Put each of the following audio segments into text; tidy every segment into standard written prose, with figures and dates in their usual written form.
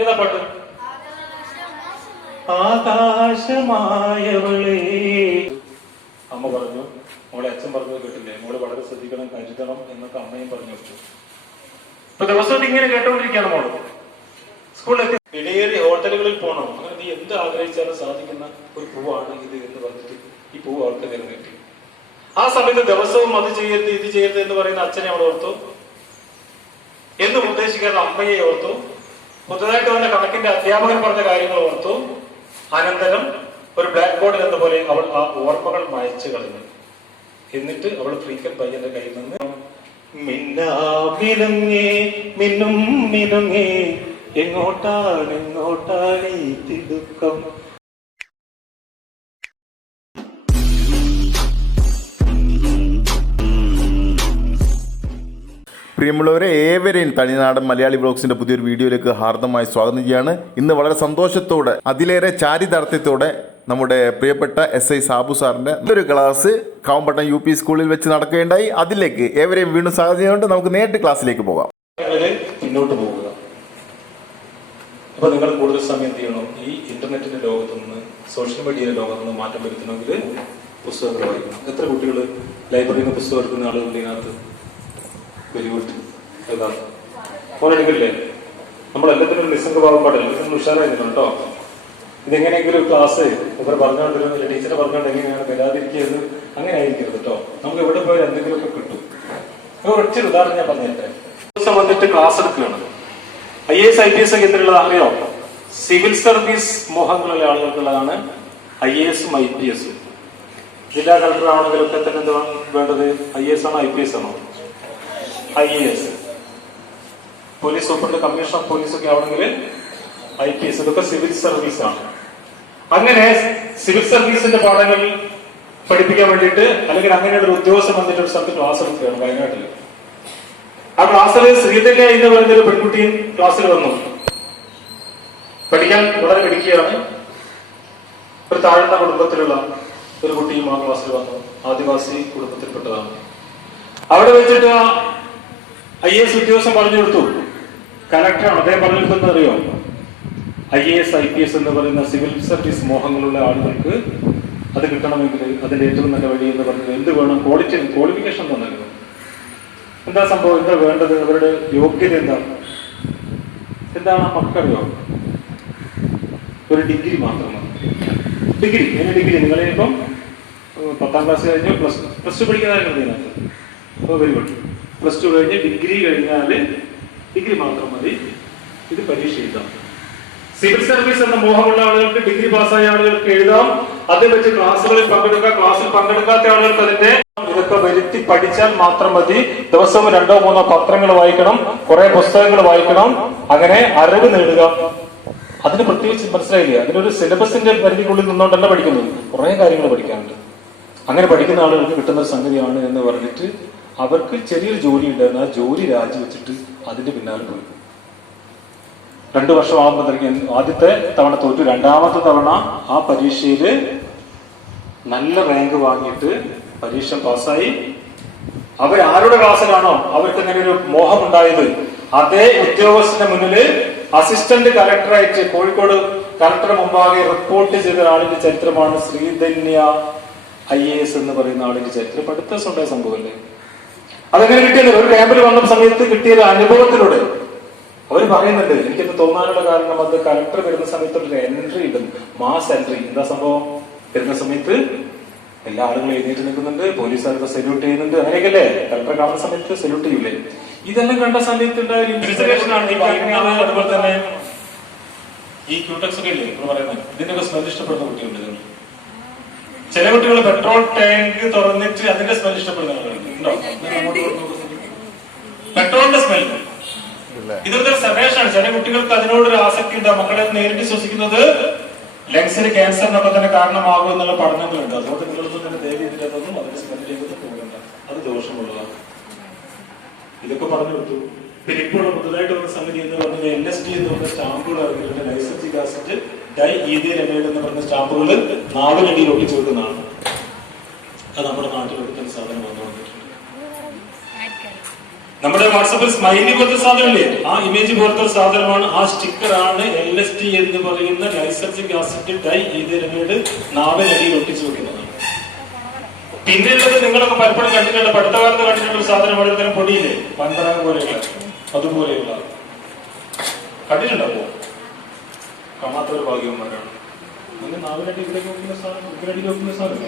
ഏതാ പാട്ട്? ആകാശമായവളേ. അമ്മ പറഞ്ഞു, മോളെ അച്ഛൻ പറഞ്ഞത് കേട്ടില്ലേ, മോള് വളരെ ശ്രദ്ധിക്കണം, കരുതണം എന്നൊക്കെ അമ്മയും പറഞ്ഞു വെച്ചു. ഇപ്പൊ ദിവസവും ഇങ്ങനെ കേട്ടോണ്ടിരിക്കുകയാണ് മോള്. സ്കൂളിലൊക്കെ ഇടയേറി ഹോട്ടലുകളിൽ പോകണം, അങ്ങനെ നീ എന്ത് ആഗ്രഹിച്ചാലും സാധിക്കുന്ന ഒരു പൂവാണ് ഇത് എന്ന് പറഞ്ഞിട്ട് ഈ പൂവ് അവൾക്ക് നിലനിർത്തി. ആ സമയത്ത് ദിവസവും അത് ചെയ്യരുത് ഇത് ചെയ്യരുത് എന്ന് പറയുന്ന അച്ഛനെ അവൾ ഓർത്തു, എന്നും ഉദ്ദേശിക്കാത്ത അമ്മയെ ഓർത്തു, പുതുതായിട്ട് വന്ന കണക്കിന്റെ അധ്യാപകൻ പറഞ്ഞ കാര്യങ്ങൾ ഓർത്തു. അനന്തരം ഒരു ബ്ലാക്ക് ബോർഡിൽ എന്ന പോലെ അവൾ ആ ഓർമ്മകൾ മായച്ചു കളഞ്ഞു. എന്നിട്ട് അവൾ ഫ്രീക്കൻ പയ്യന്റെ കയ്യിൽ നിന്ന് മിന്നും മിനുങ്ങേ എങ്ങോട്ടാണ് ഈ തിടുക്കം. പ്രിയമുള്ളവരെ, ഏവരെയും തനിനാടൻ മലയാളി വ്ളോഗ്സിന്റെ പുതിയൊരു വീഡിയോയിലേക്ക് ഹാർദമായി സ്വാഗതം ചെയ്യുകയാണ്. ഇന്ന് വളരെ സന്തോഷത്തോടെ, അതിലേറെ ചാരിതാർത്ഥ്യത്തോടെ നമ്മുടെ പ്രിയപ്പെട്ട SI സാബു സാറിന്റെ ഒരു ക്ലാസ് കാവുംപട്ടണം UP സ്കൂളിൽ വെച്ച് നടക്കുകയുണ്ടായി. അതിലേക്ക് ഏവരെയും വീണ്ടും സ്വാഗതം ചെയ്തുകൊണ്ട് നമുക്ക് നേരിട്ട് ക്ലാസ്സിലേക്ക് പോകാം. പിന്നോട്ട് പോകുക. അപ്പൊ നിങ്ങൾ കൂടുതൽ സമയം എന്ത് ചെയ്യണം? ഈ ഇന്റർനെറ്റിന്റെ ലോകത്തു നിന്ന്, സോഷ്യൽ മീഡിയയുടെ ലോകത്തു നിന്ന് മാറ്റം വരുത്തണമെങ്കിൽ പുസ്തകങ്ങൾ വായിക്കണം. എത്ര കുട്ടികൾ ലൈബ്രറിയിൽ നിന്ന് പുസ്തകം എടുക്കുന്ന ആളുകളുടെ ഇതിനകത്ത്? Very good. ഫോണെടുക്കില്ലേ? നമ്മളെല്ലാത്തിനും നിസ്സംഗഭാവം പാടില്ല, നിങ്ങൾ ഉഷാറായിരുന്നു കേട്ടോ. ഇതെങ്ങനെയെങ്കിലും ക്ലാസ് ഇവർ പറഞ്ഞുകൊണ്ടിരുന്നില്ല, ടീച്ചറെ പറഞ്ഞുകൊണ്ട് എങ്ങനെയാണ് വരാതിരിക്കുന്നത്, അങ്ങനെ ആയിരിക്കരുത് കേട്ടോ. നമുക്ക് എവിടെ പോയാൽ എന്തെങ്കിലുമൊക്കെ കിട്ടും. ഒരൊറ്റ ഉദാഹരണം ഞാൻ പറഞ്ഞേട്ടെ. ദിവസം വന്നിട്ട് ക്ലാസ് എടുക്കുകയാണ്. IAS IPS ഒക്കെ എന്തിനുള്ളത് അറിയോ? സിവിൽ സർവീസ് മോഹങ്ങളുള്ള ആളുകൾക്കുള്ളതാണ് IAS-ഉം IPS-ഉം. ജില്ലാ കളക്ടർ ആണെങ്കിലൊക്കെ തന്നെ എന്താ വേണ്ടത്? IAS ആണോ IPS ആണോ? IAS. Police superintendent, commissioner of police ഒക്കെ ആവണമെങ്കിൽ IPS. ഇതൊക്കെ സിവിൽ സർവീസ് ആണ്. അങ്ങനെ സിവിൽ സർവീസിന്റെ പാഠങ്ങൾ പഠിപ്പിക്കാൻ വേണ്ടിയിട്ട്, അല്ലെങ്കിൽ അങ്ങനെ ഒരു ഉദ്യോഗസ്ഥൻ വന്നിട്ട് ഒരു സ്ഥലത്ത് ക്ലാസ് എടുക്കുകയാണ് വയനാട്ടിൽ. ആ ക്ലാസ്സിൽ ശ്രീധന്യ എന്ന് പറയുന്നൊരു പെൺകുട്ടിയും ക്ലാസ്സിൽ വന്നു. പഠിക്കാൻ വളരെ പഠിക്കുകയാണ്. ഒരു താഴ്ന്ന കുടുംബത്തിലുള്ള ഒരു കുട്ടിയും ആ ക്ലാസ്സിൽ വന്നു. ആദിവാസി കുടുംബത്തിൽപ്പെട്ടതാണ്. അവിടെ വെച്ചിട്ട് IAS ഉദ്യോഗസ്ഥൻ പറഞ്ഞു കൊടുത്തു. കലക്ടറാണ് അദ്ദേഹം പറഞ്ഞു കൊടുക്കുന്നത് അറിയോ? IAS IPS എന്ന് പറയുന്ന സിവിൽ സർവീസ് മോഹങ്ങളുള്ള ആളുകൾക്ക് അത് കിട്ടണമെങ്കിൽ അതിന്റെ ഏറ്റവും നല്ല വഴി എന്ന് പറയുന്നത് എന്ത് വേണം? ക്വാളിഫിക്കേഷൻ തന്നെ. എന്താ സംഭവം? എന്താ വേണ്ടത്? അവരുടെ യോഗ്യത എന്താണ് മക്കറിയോ? ഒരു ഡിഗ്രി മാത്രമാണ്. ഡിഗ്രി നിങ്ങളിപ്പം 10ാം ക്ലാസ് കഴിഞ്ഞ് പ്ലസ് ടു പഠിക്കാനായിരുന്നു ഇതിനകത്ത്. അപ്പോൾ വെരി ഗുഡ്. പ്ലസ് ടു കഴിഞ്ഞ് ഡിഗ്രി കഴിഞ്ഞാൽ ഡിഗ്രി മാത്രം മതി. ഇത് പരീക്ഷ എഴുതാം. സിവിൽ സർവീസ് എന്ന മോഹമുള്ള ആളുകൾക്ക്, ഡിഗ്രി പാസ്സായ ആളുകൾക്ക് എഴുതാം. അത് വെച്ച് ക്ലാസ്സുകളിൽ പങ്കെടുക്കാം. ക്ലാസ്സിൽ പങ്കെടുക്കാത്ത ആളുകൾക്ക് അതിന്റെ ഇതൊക്കെ വരുത്തി പഠിച്ചാൽ മാത്രം മതി. ദിവസവും 2 or 3 പത്രങ്ങൾ വായിക്കണം, കുറെ പുസ്തകങ്ങൾ വായിക്കണം, അങ്ങനെ അറിവ് നേടുക. അതിന് പ്രത്യേകിച്ച് മനസ്സിലായില്ല, അതിനൊരു സിലബസിന്റെ പരിധിക്കുള്ളിൽ നിന്നുകൊണ്ടല്ല പഠിക്കുന്നത്, കുറെ കാര്യങ്ങൾ പഠിക്കാനുണ്ട്. അങ്ങനെ പഠിക്കുന്ന ആളുകൾക്ക് കിട്ടുന്ന സംഗതിയാണ് എന്ന് പറഞ്ഞിട്ട് അവർക്ക് ചെറിയൊരു ജോലി ഉണ്ടായിരുന്നു. ആ ജോലി രാജിവെച്ചിട്ട് അതിന്റെ പിന്നാലെ പോയി. 2 വർഷമാകുമ്പോഴത്തേക്കും ആദ്യത്തെ തവണ തോറ്റു. 2ാമത്തെ തവണ ആ പരീക്ഷയിൽ നല്ല റാങ്ക് വാങ്ങിയിട്ട് പരീക്ഷ പാസ്സായി. അവരാരുടെ ക്ലാസ്സിലാണോ അവർക്ക് അങ്ങനെ ഒരു മോഹം ഉണ്ടായത്, അതേ ഉദ്യോഗസ്ഥന്റെ മുന്നില് അസിസ്റ്റന്റ് കലക്ടറായിട്ട് കോഴിക്കോട് കലക്ടർ മുമ്പാകെ റിപ്പോർട്ട് ചെയ്ത ആളിന്റെ ചരിത്രമാണ് ശ്രീധന്യ IAS എന്ന് പറയുന്ന ആളിന്റെ ചരിത്രം. അടുത്ത ദിവസം ഉണ്ടായ സംഭവമല്ലേ. അതെങ്ങനെ കിട്ടിയത്? ഒരു ക്യാമ്പിൽ വന്ന സമയത്ത് കിട്ടിയ അനുഭവത്തിലൂടെ അവർ പറയുന്നുണ്ട്. എനിക്കെന്ന് തോന്നാനുള്ള കാരണം, അത് കലക്ടർ വരുന്ന സമയത്ത് ഒരു എൻട്രി ഇടും, മാസ് എൻട്രി. എന്താ സംഭവം? വരുന്ന സമയത്ത് എല്ലാ ആളുകളും എഴുന്നേറ്റ് നിൽക്കുന്നുണ്ട്, പോലീസുകാർക്ക് സല്യൂട്ട് ചെയ്യുന്നുണ്ട്, അങ്ങനെയൊക്കെയല്ലേ? കലക്ടർ കാണുന്ന സമയത്ത് സല്യൂട്ട് ചെയ്യൂലേ? ഇതെല്ലാം കണ്ട സമയത്ത് ഉണ്ടായ ഇൻസ്പിറേഷനാണ് ഈ പറയുന്നത്. അതുപോലെ തന്നെ ഈ ക്യൂടെക്സ് ഒക്കെ ഇല്ലേ പറയുന്നത്, ഇതിന്റെയൊക്കെ സ്മെൽ ഇഷ്ടപ്പെടുന്ന കുട്ടികളുണ്ട്. ചില കുട്ടികൾ പെട്രോൾ ടാങ്ക് തുറന്നിട്ട് അതിന്റെ സ്മെൽ ഇഷ്ടപ്പെടുന്ന ആളുകളുണ്ടോ? പെട്രോളിന്റെ സ്മെൽ ഇതൊക്കെ സവേഷാണ്. ചില കുട്ടികൾക്ക് അതിനോടൊരു ആസക്തി ഉണ്ട്. മക്കളെ നേരിട്ട് ശ്വസിക്കുന്നത് ലങ്സിന് ക്യാൻസറിനൊക്കെ തന്നെ കാരണമാകും എന്നുള്ള പഠനങ്ങളുണ്ട്. അതുകൊണ്ട് നിങ്ങളൊന്നും തന്നെ ദയവ് ചെയ്തിട്ടൊന്നും അതിന് സ്മെൽ ചെയ്തിട്ട് പോകണ്ട, അത് ദോഷമുള്ളതാണ്. ഇതൊക്കെ പറഞ്ഞു കൊടുത്തു. പിന്നെ ഇപ്പോൾ പുതുതായിട്ട് വന്ന സംഗതി എന്ന് പറഞ്ഞത് LSD എന്ന് പറഞ്ഞ സ്റ്റാമ്പുകൾ ഇറങ്ങിയിട്ടുണ്ട്. ലൈസൻസിക് ആസിഡ് ഡൈ ഈഥൈൽ എമൈഡ് എന്ന് പറഞ്ഞ സ്റ്റാമ്പുകൾ നാവിനടിയിൽ ഒട്ടിച്ചു വെക്കുന്നതാണ്. അത് നമ്മുടെ നാട്ടിൽ ഒട്ടിക്കുന്ന സാധനം വന്നുകൊണ്ടിട്ടുണ്ട്. നമ്മുടെ വാട്സപ്പിൽ സ്മൈലി പോലത്തെ സാധനമില്ലേ, ആ ഇമേജ് പോലത്തെ ഒരു സാധനമാണ്, ആ സ്റ്റിക്കറാണ് LSD എന്ന് പറയുന്ന ലൈസർജിക് ആസിഡ് ഡൈ ഈഥരമൈഡ് നാവിനടിയിൽ ഒട്ടിച്ചു വെക്കുന്നതാണ്. പിന്നെയുള്ളത് നിങ്ങളൊക്കെ പലപ്പോഴും കണ്ടിട്ടുണ്ട്, പടുത്തകാലത്ത് കണ്ടിട്ടുള്ള ഒരു സാധനമാണ് ഇത്തരം പൊടിയില്ലേ, പൻപരാഗ പോലെയുള്ള അതുപോലെയുള്ള കണ്ടിട്ടുണ്ടാവോ? കാണാത്തവർ ഭാഗ്യവന്മാരാണ്. അങ്ങനെ നാവിനടി ഇതിലേക്ക് വെക്കുന്ന സാധനം, ഇതിനടിയിൽ വെക്കുന്ന സാധനം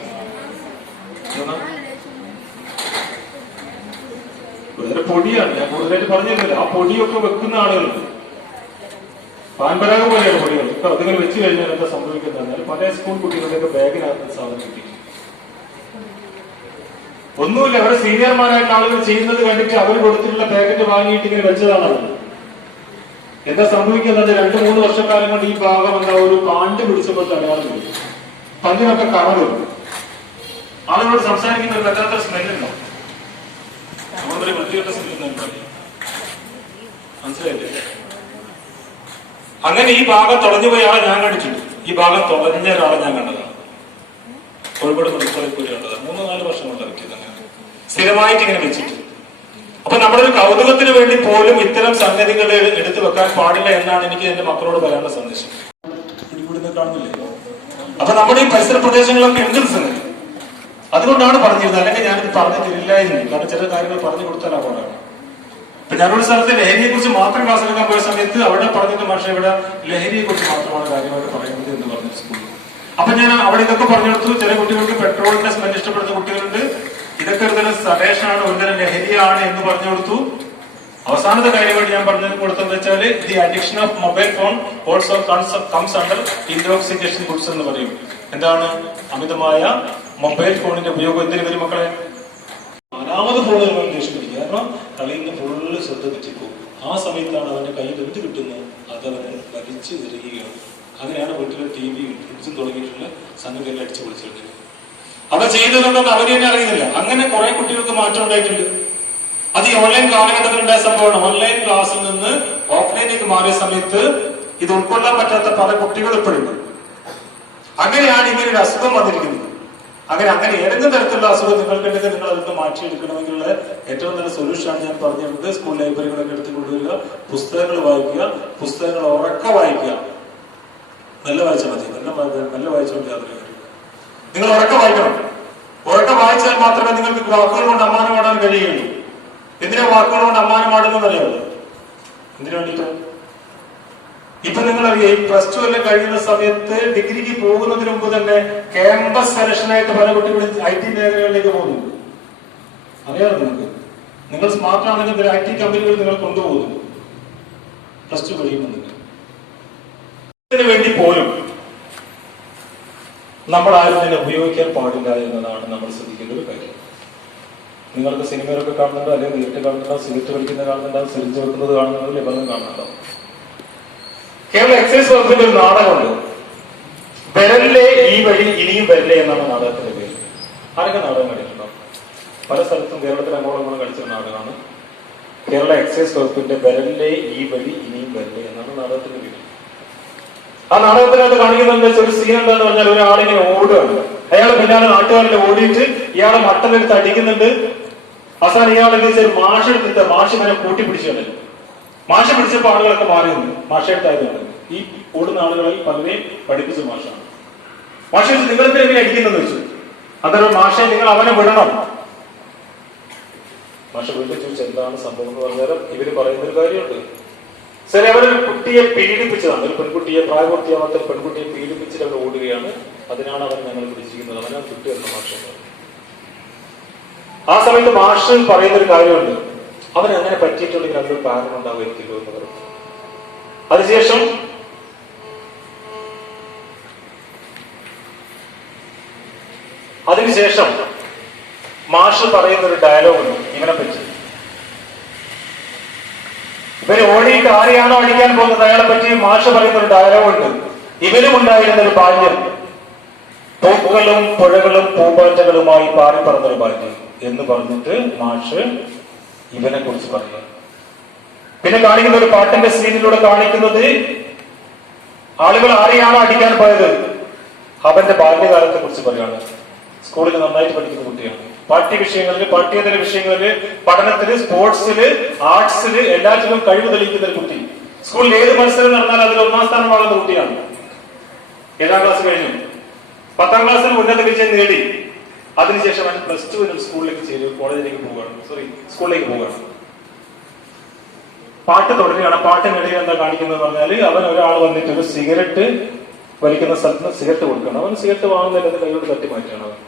വേറെ പൊടിയാണ്. ഞാൻ കൂടുതലായിട്ട് പറഞ്ഞിരുന്നില്ല. ആ പൊടിയൊക്കെ വെക്കുന്ന ആളുകളുണ്ട്. പാൻപരാഗ പോലെയാണ് പൊടികൾ. ഇപ്പൊ അതിങ്ങനെ വെച്ച് കഴിഞ്ഞാൽ എന്താ സംഭവിക്കുന്നത്? പല സ്കൂൾ കുട്ടികളുടെ ബാഗിനകത്ത് സാധനം കിട്ടി. ഒന്നുമില്ല, അവരെ സീനിയർമാരായിട്ട് ആളുകൾ ചെയ്യുന്നത് കണ്ടിട്ട് അവർ കൊടുത്തിട്ടുള്ള പാക്കറ്റ് വാങ്ങിയിട്ട് ഇങ്ങനെ വെച്ചതാണ്. എന്താ സംഭവിക്കുന്നത്? 2-3 വർഷക്കാലം കൊണ്ട് ഈ ഭാഗം എന്താ ഒരു പാണ്ട് പിടിച്ചപ്പോൾ അടയാളം വരും. പന്തിനൊക്കെ കറവും. ആളുകളോട് സംസാരിക്കുന്ന ഒരു വല്ലാത്ത സ്മെല്ലുണ്ടോ? നമ്മളൊരു വൃത്തികെട്ട സ്മെല്ല് മനസ്സിലായില്ലേ? അങ്ങനെ ഈ ഭാഗം തുളഞ്ഞു പോയ ആളെ ഞാൻ കണ്ടിട്ടുണ്ട്. ഈ ഭാഗം തുളഞ്ഞ ഒരാളെ ഞാൻ കണ്ടതാണ്. കോഴിക്കോട് മെഡിക്കൽ കൂടി കണ്ടതാണ്. 3-4 വർഷം കൊണ്ട് ഇറക്കിയത് അങ്ങനെ സ്ഥിരമായിട്ട് ഇങ്ങനെ വെച്ചിട്ട്. അപ്പൊ നമ്മുടെ ഒരു കൗതുകത്തിന് വേണ്ടി പോലും ഇത്തരം സംഗതികൾ എടുത്തു വെക്കാൻ പാടില്ല എന്നാണ് എനിക്ക് എന്റെ മക്കളോട് പറയാനുള്ള സന്ദേശം. പിടികൂടുന്ന കാണുന്നില്ലല്ലോ. അപ്പൊ നമ്മുടെ ഈ പരിസര പ്രദേശങ്ങളൊക്കെ എന്തൊരു സംഗതി. അതുകൊണ്ടാണ് പറഞ്ഞിരുന്നത്, അല്ലെങ്കിൽ ഞാനിത് പറഞ്ഞു തരില്ലായിരുന്നു. കാരണം ചില കാര്യങ്ങൾ പറഞ്ഞു കൊടുത്താൽ അപകടമാണ്. ഇപ്പൊ ഞാനൊരു സ്ഥലത്ത് ലഹരിയെ കുറിച്ച് മാത്രം ക്ലാസ് എടുക്കാൻ പോയ സമയത്ത് അവിടെ പറഞ്ഞിട്ട് പക്ഷേ ഇവിടെ ലഹരിയെ കുറിച്ച് മാത്രമാണ് കാര്യമായിട്ട് പറയുന്നത് എന്ന് പറഞ്ഞു സ്കൂളിൽ. അപ്പൊ ഞാൻ അവിടെ ഇതൊക്കെ പറഞ്ഞു കൊടുത്തു. ചില കുട്ടികൾക്ക് പെട്രോളിന്റെ സ്മെൽ ഇഷ്ടപ്പെടുന്ന കുട്ടികളുണ്ട്. ഇതൊക്കെ ഒരുതരം സഡേഷനാണ്, ഒരുതരം ലഹരിയാണ് എന്ന് പറഞ്ഞു കൊടുത്തു. അവസാനത്തെ കാര്യമായിട്ട് ഞാൻ പറഞ്ഞു കൊടുത്തതെന്ന് വെച്ചാൽ the addiction of mobile phone also comes under intoxication goods എന്ന് പറയും. എന്താണ്? അമിതമായ മൊബൈൽ ഫോണിന്റെ ഉപയോഗം എന്തിനു വരും മക്കളെ? 4ാമത് ഫോൺ നമ്മൾ ദേഷ്യം പിടിക്കുക. കാരണം കളിയിൽ നിന്ന് ഫുള്ള് ശ്രദ്ധ തെറ്റിപ്പോകും. ആ സമയത്താണ് അവന്റെ കയ്യിൽ എന്ത് കിട്ടുന്നത് അതവന് വലിച്ചു തരികയാണ്. അങ്ങനെയാണ് വീട്ടിലെ ടിവിയും ഫ്രിഡ്ജും തുടങ്ങിയിട്ടുള്ള സംഗതികൾ അടിച്ചു പൊളിച്ചിട്ടുണ്ട്. അവിടെ ചെയ്തതൊന്നും അവര് തന്നെ അറിയുന്നില്ല. അങ്ങനെ കുറെ കുട്ടികൾക്ക് മാറ്റം ഉണ്ടായിട്ടുണ്ട്. അത് ഈ ഓൺലൈൻ കാലഘട്ടത്തിൽ ഉണ്ടായ സംഭവമാണ്. ഓൺലൈൻ ക്ലാസ്സിൽ നിന്ന് ഓഫ്ലൈനിലേക്ക് മാറിയ സമയത്ത് ഇത് ഉൾക്കൊള്ളാൻ പറ്റാത്ത പല കുട്ടികൾ ഇപ്പോഴുണ്ട്. അങ്ങനെയാണ് ഇങ്ങനെ ഒരു അസുഖം വന്നിരിക്കുന്നത്. അങ്ങനെ ഏതെങ്കിലും തരത്തിലുള്ള അസുഖം നിങ്ങൾക്കുണ്ടെങ്കിൽ നിങ്ങൾ അതൊക്കെ മാറ്റിയെടുക്കണമെന്നുള്ള ഏറ്റവും നല്ല സൊല്യൂഷനാണ് ഞാൻ പറഞ്ഞിരുന്നത്. സ്കൂൾ ലൈബ്രറികളൊക്കെ എടുത്ത് കൊണ്ടുവരിക, പുസ്തകങ്ങൾ വായിക്കുക, പുസ്തകങ്ങൾ ഉറക്കെ വായിക്കുക. നല്ല വായിച്ചാൽ മതി, നല്ല വായിച്ചുകൊണ്ട് യാതൊരു കാര്യം. നിങ്ങൾ ഉറക്കെ വായിക്കണം. ഉറക്കെ വായിച്ചാൽ മാത്രമേ നിങ്ങൾക്ക് വാക്കുകൾ കൊണ്ട് അമ്മാനം പാടാൻ കഴിയുള്ളൂ. എന്തിനാ വാക്കുകൾ കൊണ്ട് അമ്മാനം പാടുന്നത് അറിയാമോ? എന്തിനു വേണ്ടിയിട്ട്? ഇപ്പൊ നിങ്ങളറിയാം, +2 എല്ലാം കഴിയുന്ന സമയത്ത് ഡിഗ്രിക്ക് പോകുന്നതിന് മുമ്പ് തന്നെ ക്യാമ്പസ് സെലക്ഷനായിട്ട് പല കുട്ടികളും IT മേഖലകളിലേക്ക് പോകുന്നു. അറിയാമോ നിങ്ങൾക്ക്? നിങ്ങൾ സ്മാർട്ട് ആണെങ്കിൽ IT കമ്പനികൾ നിങ്ങൾ കൊണ്ടുപോകുന്നു +2 കഴിയുമ്പോൾ. ഇതിനു വേണ്ടി പോലും നമ്മൾ ആരും തന്നെ ഉപയോഗിക്കാൻ പാടില്ല എന്നതാണ് നമ്മൾ ശ്രദ്ധിക്കേണ്ട ഒരു കാര്യം. നിങ്ങൾക്ക് സിനിമയിലൊക്കെ കാണുന്നുണ്ടോ, അല്ലെങ്കിൽ നേരിട്ട് കാണുന്നുണ്ടോ, സിഗരറ്റ് വലിക്കുന്നത് കാണുന്നുണ്ടോ, സിരിഞ്ച് വെക്കുന്നത് കാണുന്നുണ്ടോ, ലിബറും കാണുന്നുണ്ടോ? കേരള എക്സൈസ് വകുപ്പിന്റെ ഒരു നാടകമുണ്ട്, വരല്ലേ ഈ വഴി ഇനിയും വരല്ലേ എന്നാണ് നാടകത്തിന്റെ പേര്. ആരൊക്കെ നാടകം കണ്ടിട്ടുണ്ടോ? പല സ്ഥലത്തും കേരളത്തിൽ അങ്ങോളം കളിച്ച നാടകമാണ്. കേരള എക്സൈസ് വകുപ്പിന്റെ വരല്ലേ ഈ വഴി ഇനിയും വരല്ലേ എന്നാണ് നാടകത്തിന്റെ പേര്. ആ നാടകത്തിനകത്ത് കാണിക്കുന്നുണ്ട് ഒരു സീൻ എന്താന്ന് പറഞ്ഞാൽ, ഒരാളിങ്ങനെ ഓടുകയാണ്. അയാളെ പിന്നാലെ നാട്ടുകാരിൽ ഓടിയിട്ട് ഇയാളെ മട്ടലെടുത്ത് അടിക്കുന്നുണ്ട്. അവസാനം ഇയാളെന്ന് മാഷെടുത്തിട്ട് മാഷ് ഇവനെ കൂട്ടിപ്പിടിച്ചു. മാഷ പിടിച്ചപ്പോൾ ആളുകളൊക്കെ മാറി നിന്നു. മാഷെടുത്തായതാണ്. ഈ ഓടുന്ന ആളുകളിൽ പലരെയും പഠിപ്പിച്ച മാഷാണ്. മാഷ വെച്ച് നിങ്ങളെന്തിനെ എങ്ങനെ അടിക്കുന്നെന്ന് വെച്ചു. അതൊരു മാഷെ നിങ്ങൾ അവനെ വിടണം. മാഷ വീട്ടിൽ ചോദിച്ചു എന്താണ് സംഭവം എന്ന് പറഞ്ഞാൽ ഇവര് പറയുന്നൊരു കാര്യമുണ്ട്. ശരി, അവരൊരു കുട്ടിയെ പീഡിപ്പിച്ചതാണ്. ഒരു പെൺകുട്ടിയെ, പ്രായപൂർത്തിയാവാത്ത പെൺകുട്ടിയെ പീഡിപ്പിച്ചിട്ട് അവർ ഓടുകയാണ്. അതിനാണ് അവൻ ഞങ്ങൾ പിടിച്ചിരിക്കുന്നത്. അവനാണ് കുട്ടി എന്ന മാഷ. ആ സമയത്ത് മാഷ് പറയുന്നൊരു കാര്യമുണ്ട്, അവൻ അങ്ങനെ പറ്റിയിട്ടുണ്ടെങ്കിൽ അതിനൊരു കാരണം ഉണ്ടാവുമായിരിക്കുമല്ലോ എന്ന് പറഞ്ഞു. അതിനുശേഷം മാഷ് പറയുന്നൊരു ഡയലോഗുണ്ട് ഇവനെ പറ്റി. ഇവര് ഓടിയിട്ട് ആരെയാണോ അടിക്കാൻ പോകുന്നത് അയാളെ പറ്റി മാഷ് പറയുന്നൊരു ഡയലോഗുണ്ട്. ഇവനും ഉണ്ടായിരുന്നൊരു ബാല്യം, പൂക്കളും പുഴകളും പൂമ്പാറ്റകളുമായി പാറി പറന്നൊരു ബാല്യം എന്ന് പറഞ്ഞിട്ട് മാഷ് ഇവനെ കുറിച്ച് പറയുന്നു. പിന്നെ കാണിക്കുന്ന ഒരു പാട്ടിന്റെ സീനിലൂടെ കാണിക്കുന്നത് ആളുകൾ ആരെയാണോ അടിക്കാൻ പോയത് അവന്റെ ബാല്യകാലത്തെ കുറിച്ച് പറയുകയാണ്. സ്കൂളിൽ നന്നായിട്ട് പഠിക്കുന്ന കുട്ടിയാണ്. പാഠ്യ വിഷയങ്ങളിൽ, പാഠ്യേതര വിഷയങ്ങളിൽ, പഠനത്തില്, സ്പോർട്സില്, ആർട്സില് എല്ലാറ്റിലും കഴിവ് തെളിയിക്കുന്ന ഒരു കുട്ടി. സ്കൂളിൽ ഏത് മത്സരം നടന്നാൽ അതിൽ 1ാം സ്ഥാനം വാങ്ങുന്ന കുട്ടിയാണ്. 7ാം ക്ലാസ് കഴിഞ്ഞു, 10ാം ക്ലാസ്സിൽ ഉന്നത വിജയം നേടി. അതിനുശേഷം അവൻ +2 സ്കൂളിലേക്ക് ചേരും, കോളേജിലേക്ക് പോവുകയാണ്, സ്കൂളിലേക്ക് പോവുകയാണ്. പാട്ട് തുടരുകയാണ്. പാട്ടിനിടയിൽ എന്താ കാണിക്കുന്നത് പറഞ്ഞാല്, അവൻ ഒരാൾ വന്നിട്ട് ഒരു സിഗരറ്റ് വലിക്കുന്ന സ്ഥലത്ത് നിന്ന് സിഗരറ്റ് കൊടുക്കണം. അവൻ സിഗരറ്റ് വാങ്ങുന്നതിൽ കൈയോട് തട്ടി മാറ്റുകയാണ് അവൻ.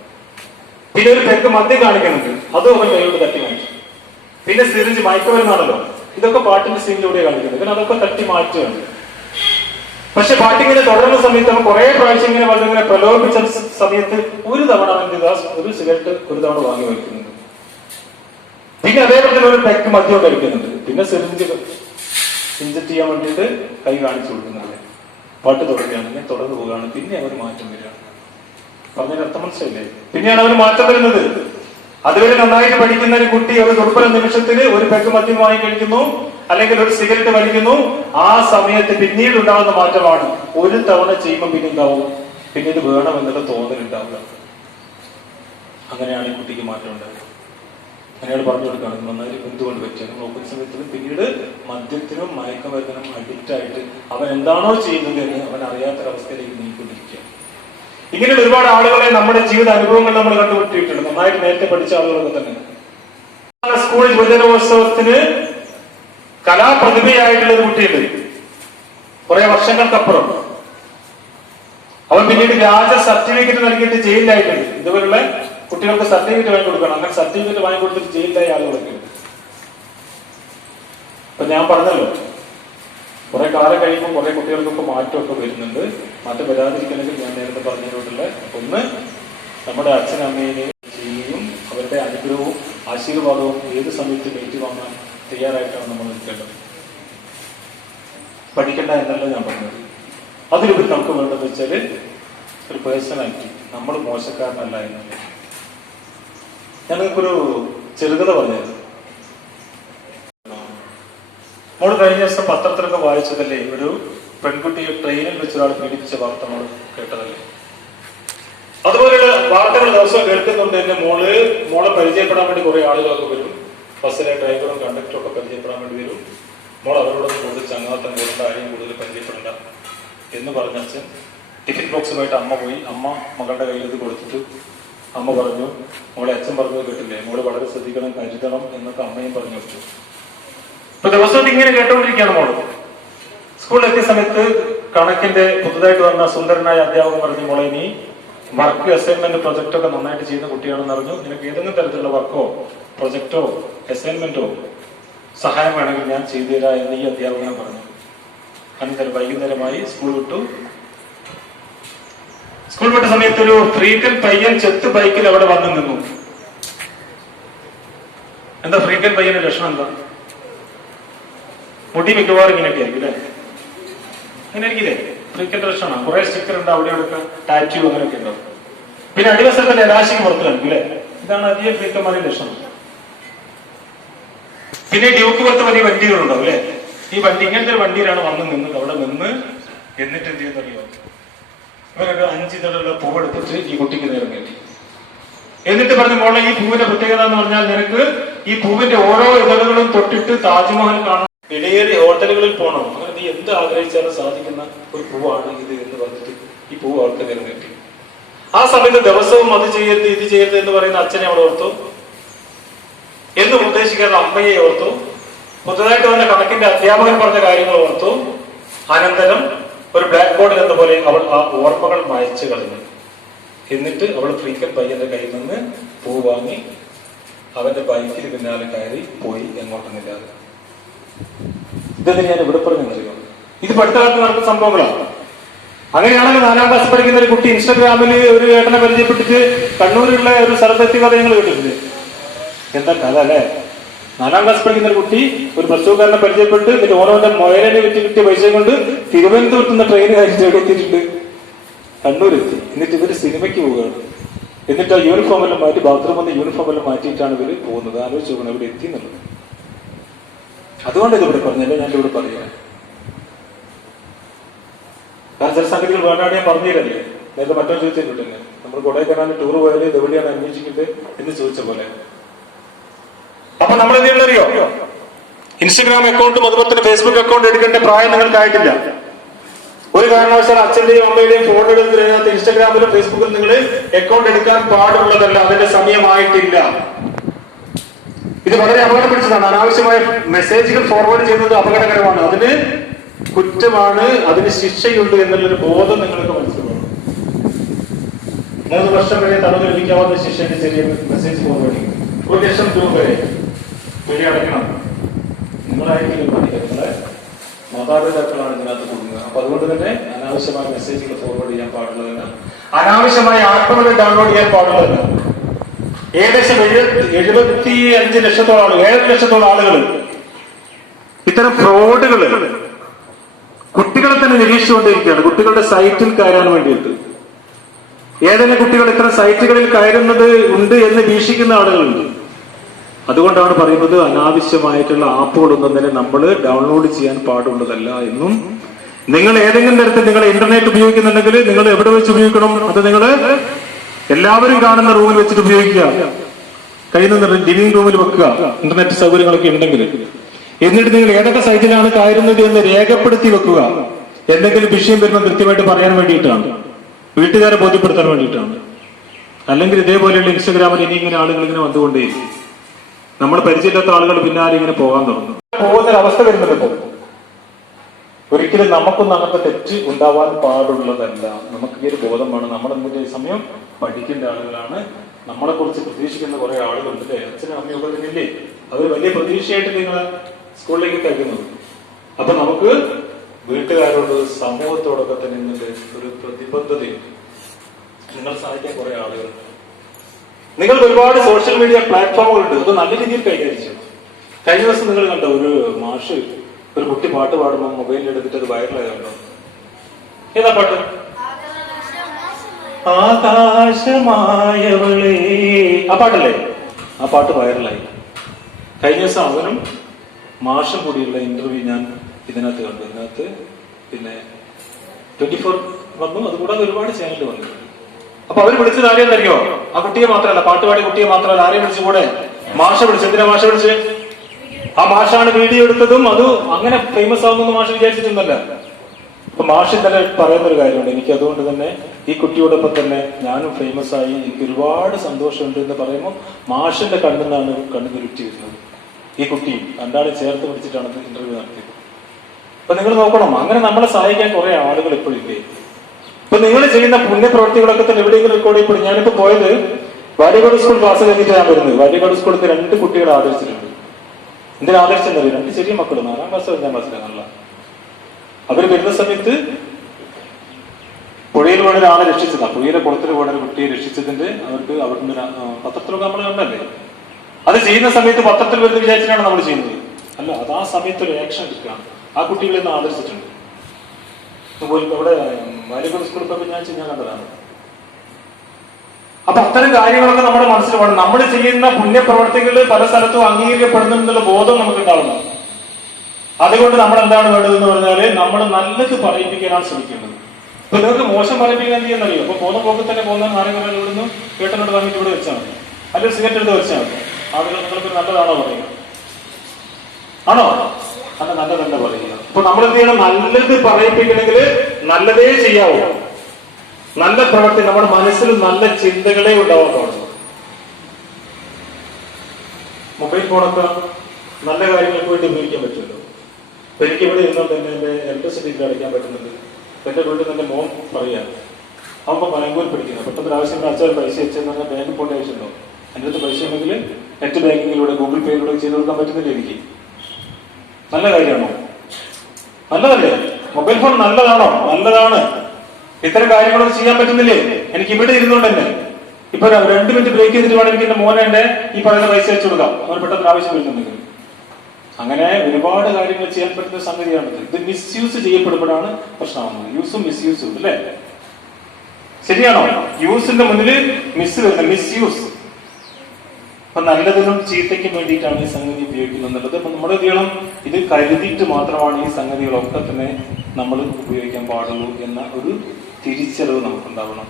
പിന്നെ ഒരു പെഗ് മദ്യം കാണിക്കുന്നുണ്ട്, അതും അവൻ കൈയോട് തട്ടി മാറ്റി. പിന്നെ സിറിഞ്ച് മയക്കുമരുന്നാണല്ലോ, ഇതൊക്കെ പാട്ടിന്റെ സീനിലൂടെ കാണിക്കുന്നത്. പിന്നെ അതൊക്കെ തട്ടി മാറ്റുകയാണ്. പക്ഷെ പാട്ടിങ്ങനെ തുടരുന്ന സമയത്ത് അവൻ കുറെ പ്രാവശ്യം ഇങ്ങനെ വളരെ പ്രലോഭിച്ച സമയത്ത് ഒരു തവണ അവന്റെ ഒരു സിഗരറ്റ് ഒരു തവണ വാങ്ങി വയ്ക്കുന്നുണ്ട്. പിന്നെ അതേപോലെ ഒരു പെഗ് മദ്യം കഴിക്കുന്നുണ്ട്. പിന്നെ സിറിഞ്ച് ഇഞ്ചക്ട് ചെയ്യാൻ വേണ്ടിയിട്ട് കൈ കാണിച്ചു കൊടുക്കുന്നുണ്ട്. പാട്ട് തുടരുകയാണ്, ഇങ്ങനെ തുടർന്ന് പോവുകയാണ്. പിന്നെ അവർ മാറ്റം വരികയാണ്. പറഞ്ഞതിന് അർത്ഥം മനസ്സിലായില്ലേ? പിന്നെയാണ് അവർ മാറ്റം വരുന്നത്. അതുവരെ നന്നായിട്ട് പഠിക്കുന്ന ഒരു കുട്ടി ഒരു ദുർബല നിമിഷത്തിന് ഒരു പെഗ് മദ്യം വാങ്ങി കഴിക്കുന്നു, അല്ലെങ്കിൽ ഒരു സിഗരറ്റ് വലിക്കുന്നു. ആ സമയത്ത് പിന്നീട് ഉണ്ടാകുന്ന മാറ്റമാണ്. ഒരു തവണ ചെയ്യുമ്പോൾ പിന്നെ ഉണ്ടാവും, പിന്നെ ഇത് വേണമെന്നുള്ള തോന്നലുണ്ടാവുക. അങ്ങനെയാണ് ഈ കുട്ടിക്ക് മാറ്റം ഉണ്ടാവുക. അങ്ങനെയാണ് പറഞ്ഞു കൊടുക്കുകയാണ് നന്നായി എന്തുകൊണ്ട് പറ്റിയത് നോക്കുന്ന സമയത്ത്. പിന്നീട് മദ്യത്തിനും മയക്കുമരുന്നിനും അഡിക്റ്റ് ആയിട്ട് അവൻ എന്താണോ ചെയ്യുന്നത് എന്ന് അവൻ അറിയാത്തൊരവസ്ഥയിലേക്ക് നീങ്ങിക്കൊണ്ടിരിക്കുക. ഇങ്ങനെ ഒരുപാട് ആളുകളെ നമ്മുടെ ജീവിത അനുഭവങ്ങൾ നമ്മൾ കണ്ടുപിടിച്ചിട്ടുണ്ട്, നന്നായിട്ട് നേരത്തെ പഠിച്ച ആളുകളൊക്കെ തന്നെ. സ്കൂൾ യുവജനോത്സവത്തിന് കലാപ്രതിഭയായിട്ടുള്ള ഒരു കുട്ടിയുണ്ട്, കുറെ വർഷങ്ങൾക്കപ്പുറം. അവൻ പിന്നീട് വ്യാജ സർട്ടിഫിക്കറ്റ് നൽകിയിട്ട് ജയിലിലായിട്ടുണ്ട്. ഇതുപോലുള്ള കുട്ടികൾക്ക് സർട്ടിഫിക്കറ്റ് വാങ്ങി കൊടുക്കണം. അങ്ങനെ സർട്ടിഫിക്കറ്റ് വാങ്ങി കൊടുത്തിട്ട് ജയിലിലായ ആളുകളൊക്കെ. അപ്പൊ ഞാൻ പറഞ്ഞല്ലോ, കുറെ കാലം കഴിയുമ്പോൾ കുറെ കുട്ടികൾക്കൊക്കെ മാറ്റമൊക്കെ വരുന്നുണ്ട്. മാറ്റം വരാതിരിക്കണമെങ്കിൽ ഞാൻ നേരത്തെ പറഞ്ഞതിനോടുള്ള ഒന്ന്, നമ്മുടെ അച്ഛനമ്മയെ ചെയ്യുകയും അവരുടെ അനുഗ്രഹവും ആശീർവാദവും ഏത് സമയത്തും ഏറ്റുവാങ്ങാൻ തയ്യാറായിട്ടാണ് നമ്മൾ നിൽക്കേണ്ടത്. പഠിക്കേണ്ട എന്നല്ല ഞാൻ പറഞ്ഞത്. അതിലുപരി നമുക്ക് വേണ്ടതെന്ന് വെച്ചാല് ഒരു പേഴ്സണാലിറ്റി, നമ്മൾ മോശക്കാരനല്ല എന്നല്ല. ഞാൻ നിങ്ങൾക്കൊരു ചെറുകഥ പറഞ്ഞത്. നമ്മൾ കഴിഞ്ഞ ദിവസം പത്രത്തിലൊക്കെ വായിച്ചതല്ലേ, ഒരു പെൺകുട്ടിയെ ട്രെയിനിൽ വെച്ച് ഒരാൾ പീഡിപ്പിച്ച വാർത്ത നമ്മൾ കേട്ടതല്ലേ. അതുപോലെയുള്ള വാർത്തകൾ ദിവസവും കേൾക്കുന്നുണ്ട്. എന്റെ മോളെ പരിചയപ്പെടാൻ വേണ്ടി കുറെ ആളുകളൊക്കെ വരും. ബസ്സിലെ ഡ്രൈവറും കണ്ടക്ടറും ഒക്കെ പരിചയപ്പെടാൻ വേണ്ടി വരും. മോൾ അവരോടൊന്നും കൂടുതൽ ചങ്ങാത്തം കൂടേണ്ട, ആരെയും കൂടുതൽ പരിചയപ്പെടേണ്ട എന്ന് പറഞ്ഞ അച്ഛൻ ടിഫിൻ ബോക്സുമായിട്ട് അമ്മ പോയി. അമ്മ മകളുടെ കയ്യിൽ ഇത് കൊടുത്തിട്ട് അമ്മ പറഞ്ഞു, മോളെ അച്ഛൻ പറഞ്ഞത് കേട്ടില്ലേ, മോള് വളരെ ശ്രദ്ധിക്കണം, കരുതണം എന്നൊക്കെ അമ്മയും പറഞ്ഞു വെച്ചു. ഇപ്പൊ ദിവസവും ഇങ്ങനെ കേട്ടോണ്ടിരിക്കുകയാണ് മോള്. സ്കൂളിലെത്തിയ സമയത്ത് കണക്കിന്റെ പുതുതായിട്ട് വന്ന സുന്ദരനായ അധ്യാപകൻ പറഞ്ഞു, മോളെ നീ വർക്ക്, അസൈൻമെന്റ്, പ്രൊജക്ടോ ഒക്കെ നന്നായിട്ട് ചെയ്യുന്ന കുട്ടിയാണെന്ന് അറിഞ്ഞു. നിനക്ക് ഏതെങ്കിലും തരത്തിലുള്ള വർക്കോ പ്രൊജക്ടോ അസൈൻമെന്റോ സഹായം വേണമെങ്കിൽ ഞാൻ ചെയ്തു തരാം എന്ന് ഈ അധ്യാപകനെ പറഞ്ഞു. അനന്തരം വൈകുന്നേരമായി സ്കൂൾ വിട്ടു. സ്കൂൾ വിട്ട സമയത്ത് ഒരു ഫ്രീക്കൻ പയ്യൻ ചെത്ത് ബൈക്കിൽ അവിടെ വന്നു നിന്നു. എന്താ ഫ്രീക്കൻ പയ്യന്റെ ലക്ഷണം എന്താ? മുടി മിക്കവാറും ഇങ്ങനെയൊക്കെ ആയിരിക്കും അല്ലെ? അങ്ങനെ ആയിരിക്കില്ലേ? ഫ്രീക്കന്റെ ലക്ഷണം കുറെ സ്റ്റിക്കർ ഉണ്ട്, അവിടെ അവിടെ ടാറ്റു അങ്ങനെയൊക്കെ ഉണ്ടാവും. പിന്നെ അടിവശത്തെ നിരാശയ്ക്ക് പുറത്ത് കാണിക്കും അല്ലെ? ഇതാണ് അധികം ഫ്രീക്കന്മാരുടെ ലക്ഷണം. പിന്നെ ഡ്യൂക്ക് പുറത്ത് വലിയ വണ്ടികളുണ്ടാവും അല്ലെ? ഈ വണ്ടി ഇങ്ങനത്തെ ഒരു വണ്ടിയിലാണ് വന്ന് നിന്നത്. അവിടെ നിന്ന് എന്നിട്ട് എന്ത് ചെയ്യുന്നറിയോ, ഇവരൊക്കെ 5 ഇതളുള്ള പൂവെടുത്തിട്ട് ഈ കുട്ടിക്ക് നേരം കയറ്റി. എന്നിട്ട് പറഞ്ഞു, മോളെ ഈ പൂവിന്റെ പ്രത്യേകത എന്ന് പറഞ്ഞാൽ നിനക്ക് ഈ പൂവിന്റെ ഓരോ ഇതളുകളും തൊട്ടിട്ട് താജ്മഹൽ കാണാം, വിലയേറിയ ഹോട്ടലുകളിൽ പോകണം, അങ്ങനെ നീ എന്ത് ആഗ്രഹിച്ചാലും സാധിക്കുന്ന ഒരു പൂവാണ് ഇത് എന്ന് പറഞ്ഞിട്ട് ഈ പൂവ് അവർക്ക് നേരം കയറ്റി. ആ സമയത്ത് ദിവസവും അത് ചെയ്യരുത് ഇത് ചെയ്യരുത് എന്ന് പറയുന്ന അച്ഛനെ അവിടെ ഓർത്തു, എന്ന് ഉദ്ദേശിക്കാതെ അമ്മയെ ഓർത്തു, പുതുതായിട്ട് വന്ന കണക്കിന്റെ അധ്യാപകൻ പറഞ്ഞ കാര്യങ്ങൾ ഓർത്തു. അനന്തരം ഒരു ബ്ലാക്ക് ബോർഡിൽ എന്ന പോലെ അവൾ ആ ഓർമ്മകൾ മായച്ചു കളഞ്ഞു. എന്നിട്ട് അവൾ ഫ്രീക്കൻ പയ്യന്റെ കയ്യിൽ നിന്ന് പൂ വാങ്ങി അവന്റെ ബൈക്കിൽ പിന്നാലെ കയറി പോയി, എങ്ങോട്ടൊന്നില്ലാതെ. ഇതെന്ന് ഞാൻ ഇവിടെ പറഞ്ഞറിയോ, ഇത് പഠിത്ത കാലത്ത് നടക്കുന്ന സംഭവങ്ങളാണ്. അങ്ങനെയാണെങ്കിൽ 4ാം ക്ലാസ് പഠിക്കുന്ന ഒരു കുട്ടി ഇൻസ്റ്റാഗ്രാമിൽ ഒരു ഏട്ടനെ പരിചയപ്പെട്ടിട്ട് കണ്ണൂരിലുള്ള ഒരു സ്ഥലത്തെത്തി കഥ നിങ്ങൾ കേട്ടിട്ടില്ലേ? എന്താ കഥ അല്ലെ? 4ാം ക്ലാസ് പഠിക്കുന്ന ഒരു കുട്ടി ഒരു ബസ്സുകാരനെ പരിചയപ്പെട്ട് എന്നിട്ട് ഓരോന്റെ മൊയലിനെ വിറ്റ് കിട്ടിയ പൈസ കൊണ്ട് തിരുവനന്തപുരത്ത് നിന്ന് ട്രെയിൻ കയറ്റി എവിടെ എത്തിയിട്ടുണ്ട്? കണ്ണൂരെത്തി. എന്നിട്ട് ഇവര് സിനിമയ്ക്ക് പോവുകയാണ്. എന്നിട്ട് ആ യൂണിഫോം എല്ലാം മാറ്റി, ബാത്റൂം വന്ന് യൂണിഫോം എല്ലാം മാറ്റിയിട്ടാണ് ഇവര് പോകുന്നത്. ആലോചിച്ച് നോക്കണം ഇവിടെ എത്തി എന്നുള്ളത്. അതുകൊണ്ട് ഇതിവിടെ പറഞ്ഞല്ലേ, ഞാൻ ഇവിടെ പറയുക. കാരണം ചില സംഗതികൾ വേണ്ടാണ്ട് ഞാൻ പറഞ്ഞില്ലല്ലേ. നേരത്തെ മറ്റോ ചോദിച്ചിട്ടില്ലേ, നമ്മൾ കൊടൈക്കനാലിൽ ടൂർ പോയാൽ ഇതെവിടെയാണ് അന്വേഷിക്കുന്നത് എന്ന് ചോദിച്ച പോലെ. അപ്പൊ നമ്മൾ എന്ത് ചെയ്യണറിയോ? ഇൻസ്റ്റഗ്രാം അക്കൗണ്ടും അതുപോലെ തന്നെ ഫേസ്ബുക്ക് അക്കൗണ്ട് എടുക്കേണ്ട പ്രായം നിങ്ങൾക്കായിട്ടില്ല. ഒരു കാരണവശാലും അച്ഛന്റെയും അമ്മയുടെയും ഫോൺ എടുത്തിനകത്ത് ഇൻസ്റ്റഗ്രാമിലും ഫേസ്ബുക്കിലും നിങ്ങൾ അക്കൗണ്ട് എടുക്കാൻ പാടുള്ളതല്ല. അതിന്റെ സമയമായിട്ടില്ല. ഇത് വളരെ അപകടം പിടിച്ചതാണ്. അനാവശ്യമായ മെസ്സേജുകൾ ഫോർവേഡ് ചെയ്യുന്നത് അപകടകരമാണ്. അതിന് കുറ്റമാണ്, അതിന് ശിക്ഷയുണ്ട് എന്നുള്ളൊരു ബോധം നിങ്ങൾക്ക് മനസ്സിലാക്കണം. 3 വർഷം വരെ തടവ് ലഭിക്കാവുന്ന ശിക്ഷയുടെ ചെറിയ മെസ്സേജ് ഫോർവേഡിങ് 1 ലക്ഷം രൂപ വരെ പിഴ അടയ്ക്കണം. നിങ്ങളായിരിക്കും നിങ്ങളെ മാതാപിതാക്കളാണ് ഇതിനകത്ത് കൊടുക്കുക. അപ്പൊ അതുകൊണ്ട് തന്നെ അനാവശ്യമായ മെസ്സേജുകൾ ഫോർവേഡ് ചെയ്യാൻ പാടുള്ളതല്ല. അനാവശ്യമായ ആത്മകഥ ഡൗൺലോഡ് ചെയ്യാൻ പാടുള്ളതല്ല. ഏകദേശം 75 ലക്ഷത്തോളം ആളുകൾ, 7 ലക്ഷത്തോളം ആളുകൾ ഇത്തരം ഫ്രോഡുകൾ കുട്ടികളെ തന്നെ നിരീക്ഷിച്ചുകൊണ്ടിരിക്കുകയാണ്. കുട്ടികളുടെ സൈറ്റിൽ കയറാൻ വേണ്ടിയിട്ട് ഏതെങ്കിലും കുട്ടികൾ ഇത്തരം സൈറ്റുകളിൽ കയറുന്നത് ഉണ്ട് എന്ന് വീക്ഷിക്കുന്ന ആളുകളുണ്ട്. അതുകൊണ്ടാണ് പറയുന്നത് അനാവശ്യമായിട്ടുള്ള ആപ്പുകളൊന്നും തന്നെ നമ്മൾ ഡൗൺലോഡ് ചെയ്യാൻ പാടുള്ളതല്ല എന്നും. നിങ്ങൾ ഏതെങ്കിലും തരത്തിൽ നിങ്ങൾ ഇന്റർനെറ്റ് ഉപയോഗിക്കുന്നുണ്ടെങ്കിൽ നിങ്ങൾ എവിടെ വെച്ച് ഉപയോഗിക്കണം? അത് നിങ്ങൾ എല്ലാവരും കാണുന്ന റൂമിൽ വെച്ചിട്ട് ഉപയോഗിക്കുക. കഴിയുന്ന ലിവിംഗ് റൂമിൽ വെക്കുക, ഇന്റർനെറ്റ് സൗകര്യങ്ങളൊക്കെ ഉണ്ടെങ്കിൽ. എന്നിട്ട് നിങ്ങൾ ഏതൊക്കെ സൈറ്റിലാണ് കയറുന്നത് എന്ന് രേഖപ്പെടുത്തി വെക്കുക. എന്തെങ്കിലും വിഷയം വരുമ്പോൾ കൃത്യമായിട്ട് പറയാൻ വേണ്ടിയിട്ടാണ്, വീട്ടുകാരെ ബോധ്യപ്പെടുത്താൻ വേണ്ടിയിട്ടാണ്. അല്ലെങ്കിൽ ഇതേപോലെയുള്ള ഇൻസ്റ്റഗ്രാമിൽ ഇനി ഇങ്ങനെ ആളുകൾ ഇങ്ങനെ വന്നുകൊണ്ടേയിരിക്കും. നമ്മൾ പരിചയമില്ലാത്ത ആളുകൾ പിന്നാലെ ഇങ്ങനെ പോകാൻ തുടങ്ങും. പോകുന്നൊരവസ്ഥ വരുന്നുണ്ട്. ഇപ്പോൾ ഒരിക്കലും നമുക്കൊന്നും അങ്ങനത്തെ തെറ്റ് ഉണ്ടാവാൻ പാടുള്ളതല്ല. നമുക്ക് ഈ ഒരു ബോധം വേണം. നമ്മൾ എന്തിന്റെ സമയം പഠിക്കേണ്ട ആളുകളാണ്. നമ്മളെ കുറിച്ച് പ്രതീക്ഷിക്കുന്ന കുറെ ആളുകളുണ്ട്. അച്ഛനും അമ്മയൊക്കെ തന്നെയല്ലേ അവർ വലിയ പ്രതീക്ഷയായിട്ട് നിങ്ങളെ സ്കൂളിലേക്ക് കഴിക്കുന്നത്. അപ്പൊ നമുക്ക് വീട്ടുകാരോട് സമൂഹത്തോടൊക്കെ തന്നെ ഇന്നത്തെ ഒരു പ്രതിബദ്ധതയുണ്ട്. നിങ്ങൾ സഹായിക്കാൻ കുറെ ആളുകളുണ്ട്. നിങ്ങൾക്ക് ഒരുപാട് സോഷ്യൽ മീഡിയ പ്ലാറ്റ്ഫോമുകളുണ്ട്. അത് നല്ല രീതിയിൽ കൈകാര്യം ചെയ്യണം. കഴിഞ്ഞ ദിവസം നിങ്ങൾ കണ്ടോ ഒരു മാഷ് ഒരു കുട്ടി പാട്ട് പാടുമ്പോൾ മൊബൈലിൽ എടുത്തിട്ട് അത് വൈറലായതുണ്ടോ? ഏതാ പാട്ട്? ആകാശമായവളേ, ആ പാട്ടല്ലേ? ആ പാട്ട് വൈറലായി. കഴിഞ്ഞ ദിവസം അവനും മാഷും കൂടിയുള്ള ഇന്റർവ്യൂ ഞാൻ ഇതിനകത്ത് കണ്ടു. ഇതിനകത്ത് പിന്നെ 24 വന്നു, അതുകൂടാതെ ഒരുപാട് ചാനൽ വന്നിട്ടുണ്ട്. അപ്പൊ അവർ വിളിച്ചത് ആരെയും അറിയോ? ആ കുട്ടിയെ മാത്രമല്ല, പാട്ടുപാടി കുട്ടിയെ മാത്രമല്ല, ആരെയും വിളിച്ചു കൂടെ? മാഷ വിളിച്ചു. എന്തിനാ മാഷ വിളിച്ച്? ആ മാഷാണ് വീഡിയോ എടുത്തതും. അത് അങ്ങനെ ഫേമസ് ആവുമെന്ന് മാഷ് വിചാരിച്ചിട്ടൊന്നല്ല. അപ്പൊ മാഷ് ഇന്നലെ പറയുന്ന ഒരു കാര്യമുണ്ട്. എനിക്ക് അതുകൊണ്ട് തന്നെ ഈ കുട്ടിയോടൊപ്പം തന്നെ ഞാനും ഫേമസ് ആയി, എനിക്ക് ഒരുപാട് സന്തോഷമുണ്ട് എന്ന് പറയുമ്പോൾ മാഷിന്റെ കണ്ണിന്നാണ് കണ്ണു തിരുത്തി വരുന്നത്. ഈ കുട്ടിയും രണ്ടാളും ചേർത്ത് പിടിച്ചിട്ടാണ് ഇന്റർവ്യൂ നടത്തിയത്. അപ്പൊ നിങ്ങൾ നോക്കണം, അങ്ങനെ നമ്മളെ സഹായിക്കാൻ കുറെ ആളുകൾ ഇപ്പോഴില്ലേ. ഇപ്പൊ നിങ്ങൾ ചെയ്യുന്ന പുണ്യപ്രവർത്തികളൊക്കെ തന്നെ എവിടെയെങ്കിലും റെക്കോർഡ് ചെയ്യപ്പെടും. ഞാനിപ്പോ പോയത് വാര്യക്കാട് സ്കൂൾ ക്ലാസ് കഴിഞ്ഞിട്ട് ഞാൻ വരുന്നത്. വാര്യക്കാട് സ്കൂളിൽ 2 കുട്ടികളെ ആദരിച്ചിട്ടുണ്ട്. എന്തിനാ ആദരിച്ചെന്നറിയില്ല? 2 ചെറിയ മക്കൾ, 4ാം ക്ലാസ് 5ാം ക്ലാസ്സിലാണ്. അവര് വരുന്ന സമയത്ത് പുഴയിൽ വീണ ഒരാളെ രക്ഷിച്ചതാണ്. പുഴയിലെ കുളത്തിൽ വീണ ഒരു കുട്ടിയെ രക്ഷിച്ചതിന്റെ അവർക്ക് അവിടുന്ന് പത്രത്തിലൊക്കെ നമ്മൾ കണ്ടല്ലേ. അത് ചെയ്യുന്ന സമയത്ത് പത്രത്തിൽ വരുന്ന വിചാരിച്ചിട്ടാണ് നമ്മൾ ചെയ്യുന്നത്. അല്ല, അത് ആ സമയത്ത് ഒരു ആക്ഷൻ എടുക്കുകയാണ്. ആ കുട്ടികളെ ഇന്ന് ആദരിച്ചിട്ടുണ്ട്. ഇവിടെ വാര്യക്കാട് സ്കൂളിൽ പോയപ്പോൾ ഞാൻ കണ്ടതാണ്. അപ്പൊ അത്തരം കാര്യങ്ങളൊക്കെ നമ്മുടെ മനസ്സിൽ വേണം. നമ്മൾ ചെയ്യുന്ന പുണ്യപ്രവർത്തികൾ പല സ്ഥലത്തും അംഗീകരിക്കപ്പെടുന്നുള്ള ബോധം നമുക്ക് ഉണ്ടാവുന്നു. അതുകൊണ്ട് നമ്മൾ എന്താണ് വേണ്ടതെന്ന് പറഞ്ഞാല് നമ്മൾ നല്ലത് പറയിപ്പിക്കാനാണ് ശ്രമിക്കേണ്ടത്. ഇപ്പൊ നിങ്ങൾക്ക് മോശം പറയിപ്പിക്കാൻ എന്ത് ചെയ്യുന്നറിയോ? ഇപ്പൊ പോകുന്ന പോക്കിൽ തന്നെ പോകുന്ന ആരെങ്കിലും ഇവിടുന്ന് കേട്ടനോട് വാങ്ങിയിട്ട് ഇവിടെ വെച്ചാൽ മതി, അല്ലെങ്കിൽ സിഗരറ്റ് എടുത്ത് വെച്ചാൽ മതി. ആളുകൾ നിങ്ങൾക്ക് നല്ലതാണോ പറയുക? ആണോ? അല്ല, നല്ലതല്ല പറയുക. അപ്പൊ നമ്മൾ എന്ത് ചെയ്യണം? നല്ലത് പറയിപ്പിക്കണമെങ്കിൽ നല്ലതേ ചെയ്യാവൂ. നല്ല പ്രവൃത്തി നമ്മുടെ മനസ്സിൽ നല്ല ചിന്തകളെ ഉണ്ടാവാൻ പാടുള്ളൂ. മൊബൈൽ ഫോണൊക്കെ നല്ല കാര്യങ്ങൾക്ക് വേണ്ടി ഉപയോഗിക്കാൻ പറ്റുമല്ലോ. അപ്പൊ എനിക്ക് ഇവിടെ ഇരുന്നാൽ തന്നെ എന്റെ ഇലക്ട്രിസിറ്റി ബില്ല് അടയ്ക്കാൻ പറ്റുന്നുണ്ട്. എന്റെ വീട്ടിൽ തന്നെ മോൻ പറയാം, അവൻ ബാംഗ്ലൂർ പഠിക്കുന്നത്. പെട്ടെന്ന് ആവശ്യം അച്ഛൻ പൈസ വെച്ചെന്ന് പറഞ്ഞാൽ ബാങ്കിൽ പോകേണ്ട ആവശ്യമുണ്ടോ? എൻ്റെ അടുത്ത് പൈസ ഉണ്ടെങ്കിൽ നെറ്റ് ബാങ്കിങ്ങിലൂടെ ഗൂഗിൾ പേയിലൂടെ ചെയ്ത് കൊടുക്കാൻ പറ്റുന്നില്ല എനിക്ക്. നല്ല കാര്യമാണോ? നല്ലതല്ലേ? മൊബൈൽ ഫോൺ നല്ലതാണോ? നല്ലതാണ്. ഇത്തരം കാര്യങ്ങളൊന്നും ചെയ്യാൻ പറ്റുന്നില്ലേ? എനിക്ക് ഇവിടെ ഇരുന്നുകൊണ്ട് തന്നെ ഇപ്പൊ 2 മിനിറ്റ് ബ്രേക്ക് ചെയ്തിട്ട് വേണം എനിക്ക് എന്റെ മോനെ എന്റെ ഈ പറയുന്ന പൈസ വെച്ചു കൊടുക്കാം, അവന് പെട്ടെന്ന് ആവശ്യം വരുന്നുണ്ടെങ്കിൽ. അങ്ങനെ ഒരുപാട് കാര്യങ്ങൾ ചെയ്യാൻ പറ്റുന്ന സംഗതിയാണ്. ഇത് മിസ്യൂസ് ചെയ്യപ്പെടുമ്പോഴാണ് പ്രശ്നമാകുന്നത്. യൂസും മിസ്യൂസും ഉണ്ട് അല്ലേ? ശരിയാണോ? യൂസിന്റെ മുന്നിൽ മിസ് വരുന്നത് മിസ്യൂസ്. അപ്പൊ നല്ലതിനും ചീത്തയ്ക്കും വേണ്ടിയിട്ടാണ് ഈ സംഗതി ഉപയോഗിക്കുന്നത് എന്നുള്ളത്. അപ്പൊ നമ്മൾ എന്ത് ചെയ്യണം? ഇത് കരുതിയിട്ട് മാത്രമാണ് ഈ സംഗതികളൊക്കെ തന്നെ നമ്മൾ ഉപയോഗിക്കാൻ പാടുള്ളൂ എന്ന ഒരു തിരിച്ചറിവ് നമുക്കുണ്ടാവണം.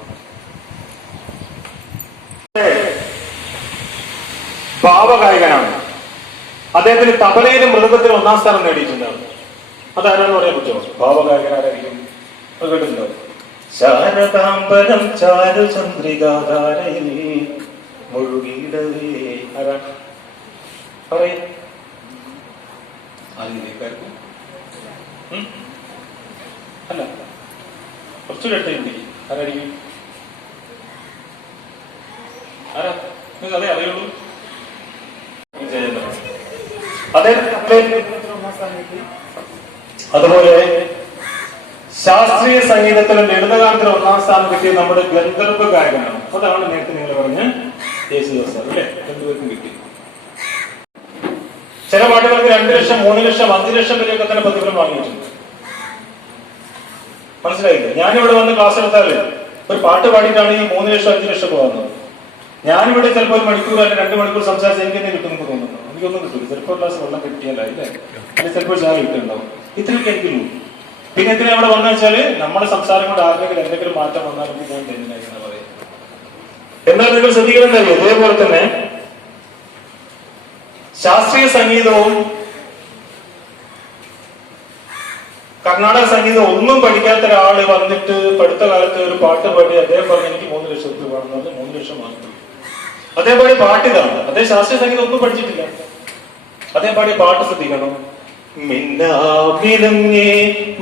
ഭാവഗായകനാണ്. അദ്ദേഹത്തിന് തബലയിലും മൃദംഗത്തിലും 1ാം സ്ഥാനം നേടിയിട്ടുണ്ടാവും. അതാരാന്ന് പറയാൻ പറ്റുമോ? ഭാവഗായകനാരായിരിക്കും? കേട്ടിട്ടുണ്ടോ? ശാരദാംബരം ചാരുചന്ദ്രികാധാരയിൽ മുഴുകിയിടവേ. ആരാ പറയും? ആരെങ്കിലും അല്ല, കുറച്ചുകൂടെ എടുത്തേക്ക്. ആരായിരിക്കും? ആരാ? നിങ്ങൾക്ക് അതേ അറിയുള്ളൂ. അതുപോലെ ശാസ്ത്രീയ സംഗീതത്തിലും ലളിതഗാനത്തിലും 1ാം സ്ഥാനം കിട്ടിയ നമ്മുടെ ഗന്ധർവ ഗായകനാണ്. അതാണ് നേരത്തെ നിങ്ങൾ പറഞ്ഞ യേശുദാസ് അല്ലേ? രണ്ടുപേർക്കും കിട്ടി. ചില പാട്ടുകൾക്ക് 2 ലക്ഷം, 3 ലക്ഷം, 5 ലക്ഷം വരെയൊക്കെ തന്നെ പ്രതിഫലം വാങ്ങിയിട്ടുണ്ട്. മനസ്സിലായില്ലേ? ഞാനിവിടെ വന്ന് ക്ലാസ് എടുത്താല് ഒരു പാട്ട് പാടിയിട്ടാണ് ഈ 3 ലക്ഷം 5 ലക്ഷം പോകുന്നത്. ഞാനിവിടെ ചിലപ്പോൾ 1 മണിക്കൂർ അല്ലെങ്കിൽ 2 മണിക്കൂർ സംസാരിച്ച് എനിക്ക് തന്നെ കിട്ടുമെന്ന് തോന്നുന്നു. എനിക്കൊന്നും കിട്ടില്ല. ചിലപ്പോൾ ക്ലാസ് വെള്ളം കിട്ടിയാലേ, അല്ലെങ്കിൽ ചിലപ്പോൾ ചായ കിട്ടുന്നുണ്ടാവും. ഇത്രയൊക്കെ എനിക്കുള്ളൂ. പിന്നെ എന്തിനാ അവിടെ വന്നു വെച്ചാല് നമ്മുടെ സംസാരം കൊണ്ട് ആരെങ്കിലും എന്തെങ്കിലും മാറ്റം വന്നാലും ഞാൻ തെന്നിനായി പറയും. എന്നാൽ നിങ്ങൾ ശ്രദ്ധിക്കുന്നുണ്ടല്ലോ, ഇതേപോലെ തന്നെ ശാസ്ത്രീയ സംഗീതവും കർണാടക സംഗീതം ഒന്നും പഠിക്കാത്ത ഒരാള് വന്നിട്ട് പഠിത്ത കാലത്ത് ഒരു പാട്ട് പാടി അദ്ദേഹം പറഞ്ഞു എനിക്ക് 3 ലക്ഷം രൂപ വേണമെന്ന് പറഞ്ഞ് 3 ലക്ഷം വാങ്ങി. അദ്ദേഹം പാടിയ പാട്ട് ഇതാണ്. അദ്ദേഹം ശാസ്ത്രീയ സംഗീതം ഒന്നും പഠിച്ചിട്ടില്ല. അദ്ദേഹം പാടിയ പാട്ട് ശ്രദ്ധിക്കണം. മിന്നാമിനുങ്ങേ